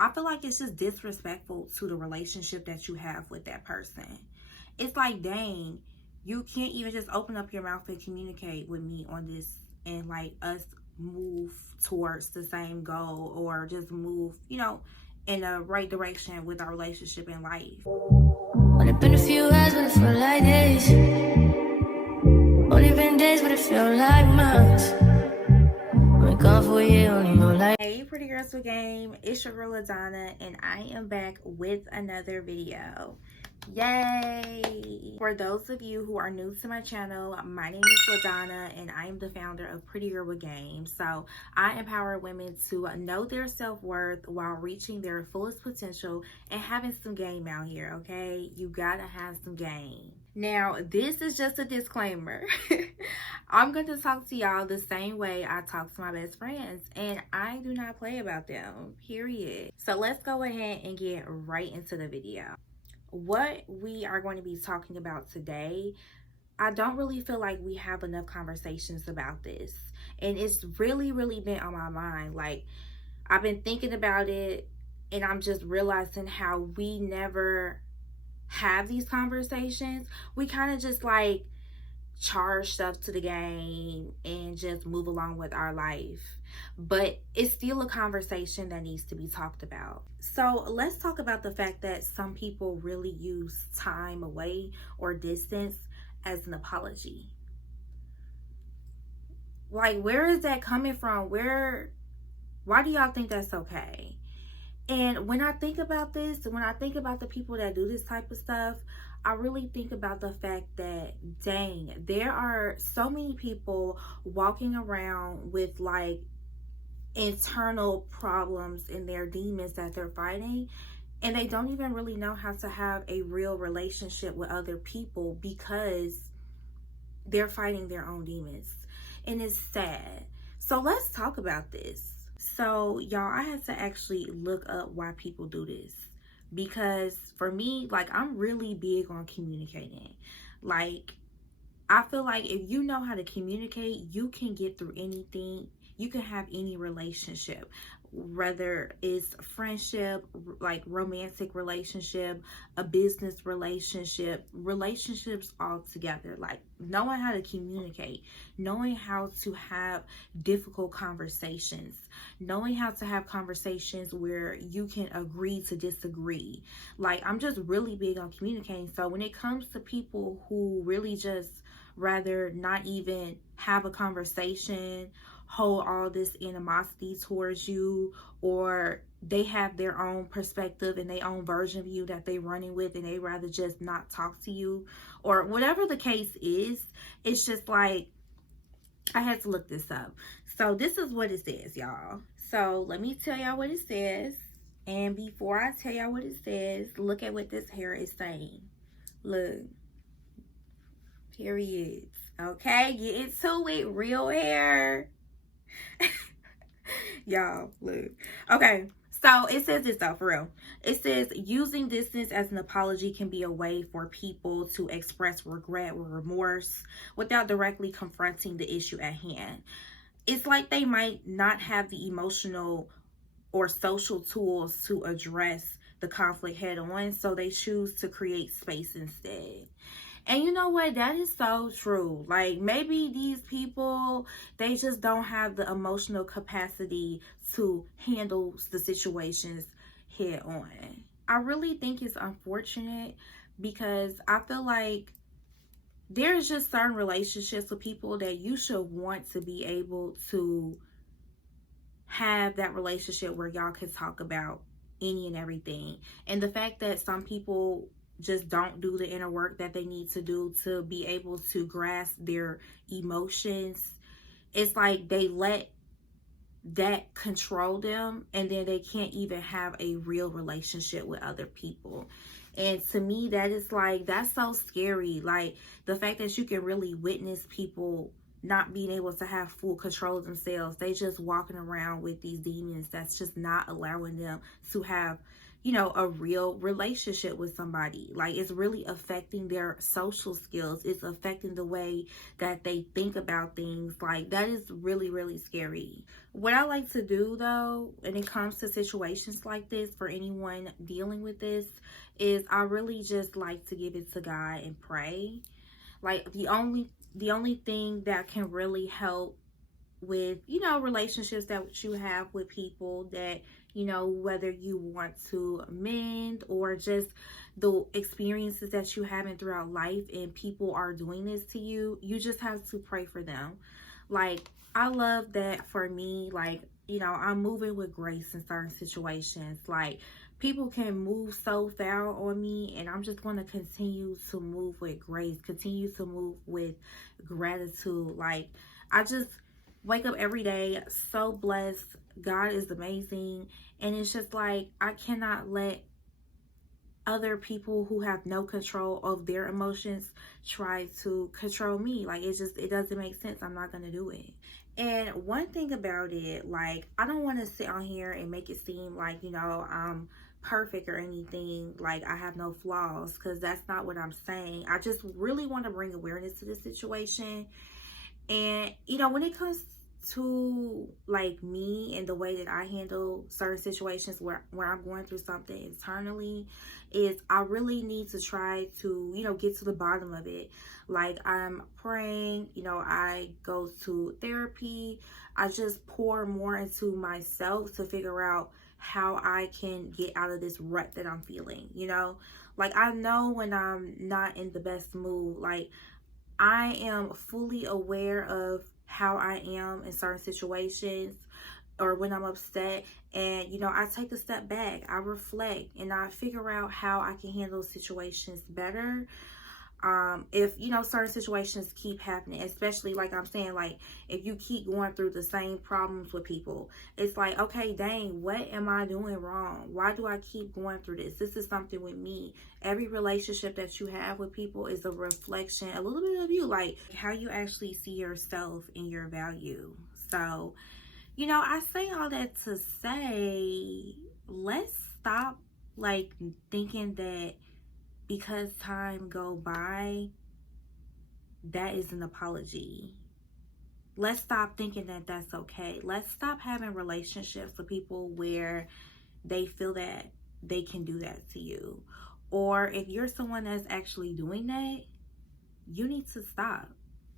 I feel like it's just disrespectful to the relationship that you have with that person. It's like, dang, you can't even just open up your mouth and communicate with me on this and like us move towards the same goal or just move, in the right direction with our relationship in life. Only been a few hours, but it felt like days. Only been days, but it felt like months. Been gone for a year, only know like. Hey, pretty girls with game. It's your girl Adana, and I am back with another video. Yay! For those of you who are new to my channel, my name is LaDonna and I am the founder of Pretty Girl with Game. So I empower women to know their self-worth while reaching their fullest potential and having some game out here, okay? You gotta have some game. Now, this is just a disclaimer. I'm going to talk to y'all the same way I talk to my best friends, and I do not play about them, period. So let's go ahead and get right into the video. What we are going to be talking about today, I don't really feel like we have enough conversations about this, and it's really been on my mind. Like, I've been thinking about it, and I'm just realizing how we never have these conversations. We kind of just like charge stuff to the game and just move along with our life, but it's still a conversation that needs to be talked about. So let's talk about the fact that some people really use time away or distance as an apology. Like, where is that coming from? Why do y'all think that's okay? And when I think about this, when I think about the people that do this type of stuff, I really think about the fact that, dang, there are so many people walking around with like internal problems and their demons that they're fighting, and they don't even really know how to have a real relationship with other people because they're fighting their own demons. And it's sad. So let's talk about this. So y'all, I had to actually look up why people do this, because for me, like, I'm really big on communicating. Like, I feel like if you know how to communicate, you can get through anything. You can have any relationship, whether it's friendship, like romantic relationship, a business relationship, relationships all together. Like, knowing how to communicate, knowing how to have difficult conversations, knowing how to have conversations where you can agree to disagree. Like, I'm just really big on communicating. So when it comes to people who really just rather not even have a conversation, hold all this animosity towards you, or they have their own perspective and their own version of you that they running with, and they rather just not talk to you, or whatever the case is, it's just like, I had to look this up. So this is what it says, y'all. So let me tell y'all what it says. And before I tell y'all what it says, look at what this hair is saying. Look. Period. Okay, get into it, real hair. Y'all, look. Okay, so it says this though, for real. It says using distance as an apology can be a way for people to express regret or remorse without directly confronting the issue at hand. It's like they might not have the emotional or social tools to address the conflict head on, so they choose to create space instead. And you know what? That is so true. Like, maybe these people, they just don't have the emotional capacity to handle the situations head on. I really think it's unfortunate, because I feel like there's just certain relationships with people that you should want to be able to have that relationship where y'all can talk about any and everything. And the fact that some people just don't do the inner work that they need to do to be able to grasp their emotions, it's like they let that control them, and then they can't even have a real relationship with other people. And to me, that is like, that's so scary. Like, the fact that you can really witness people not being able to have full control of themselves. They just walking around with these demons that's just not allowing them to have, you know, a real relationship with somebody. Like, it's really affecting their social skills. It's affecting the way that they think about things. Like, that is really, really scary. What I like to do, though, when it comes to situations like this, for anyone dealing with this, is I really just like to give it to God and pray. Like, the only thing that can really help with, you know, relationships that you have with people that, you know, whether you want to mend or just the experiences that you having throughout life and people are doing this to you, you just have to pray for them. Like, I love that for me, like, you know, I'm moving with grace in certain situations. Like, people can move so foul on me, and I'm just going to continue to move with grace, continue to move with gratitude. Like, I just wake up every day so blessed. God is amazing. And it's just like, I cannot let other people who have no control of their emotions try to control me. Like, it doesn't make sense. I'm not going to do it. And one thing about it, like, I don't want to sit on here and make it seem like, you know, I'm perfect or anything, like I have no flaws, because that's not what I'm saying. I just really want to bring awareness to this situation. And, you know, when it comes to like me and the way that I handle certain situations where I'm going through something internally, is I really need to try to, you know, get to the bottom of it. Like, I'm praying, you know, I go to therapy. I just pour more into myself to figure out how I can get out of this rut that I'm feeling, you know? Like, I know when I'm not in the best mood. Like, I am fully aware of how I am in certain situations or when I'm upset. And, you know, I take a step back, I reflect, and I figure out how I can handle situations better. If, you know, certain situations keep happening, especially like I'm saying, like if you keep going through the same problems with people, it's like, okay, dang, what am I doing wrong? Why do I keep going through this? This is something with me. Every relationship that you have with people is a reflection, a little bit of you, like how you actually see yourself and your value. So, you know, I say all that to say, let's stop like thinking that because time go by, that is an apology. Let's stop thinking that that's okay. Let's stop having relationships with people where they feel that they can do that to you. Or if you're someone that's actually doing that, you need to stop,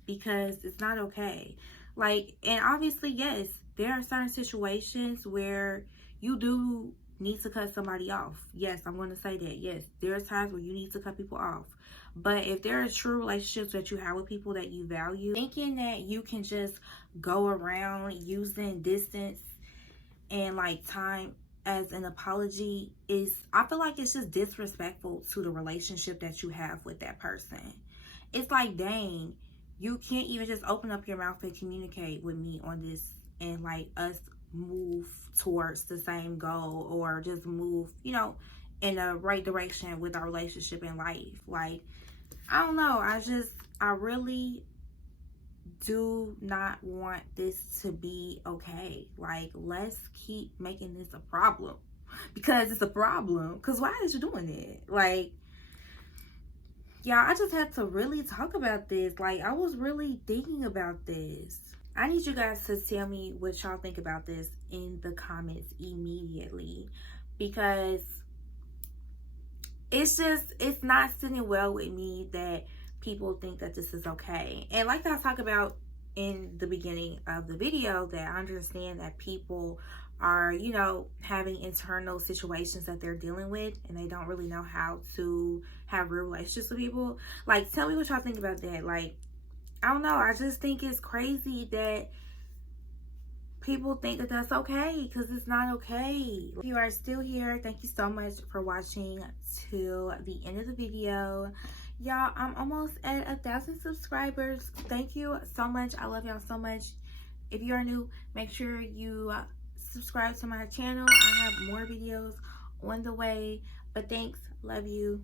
because it's not okay. Like, and obviously, yes, there are certain situations where you do need to cut somebody off. Yes, I'm going to say that. Yes, there are times where you need to cut people off. But if there are true relationships that you have with people that you value, thinking that you can just go around using distance and like time as an apology is, I feel like it's just disrespectful to the relationship that you have with that person. It's like, dang, you can't even just open up your mouth and communicate with me on this and like us move towards the same goal, or just move, you know, in the right direction with our relationship in life. Like, I don't know. I really do not want this to be okay. Like, let's keep making this a problem, because it's a problem. Because why is you doing it? Like, yeah, I just had to really talk about this. Like, I was really thinking about this. I need you guys to tell me what y'all think about this in the comments immediately, because it's not sitting well with me that people think that this is okay. And like I talked about in the beginning of the video, that I understand that people are, you know, having internal situations that they're dealing with, and they don't really know how to have real relationships with people. Like, tell me what y'all think about that. Like, I don't know. I just think it's crazy that people think that that's okay, because it's not okay. If you are still here, thank you so much for watching till the end of the video. Y'all, I'm almost at 1,000 subscribers. Thank you so much. I love y'all so much. If you are new, make sure you subscribe to my channel. I have more videos on the way. But thanks. Love you.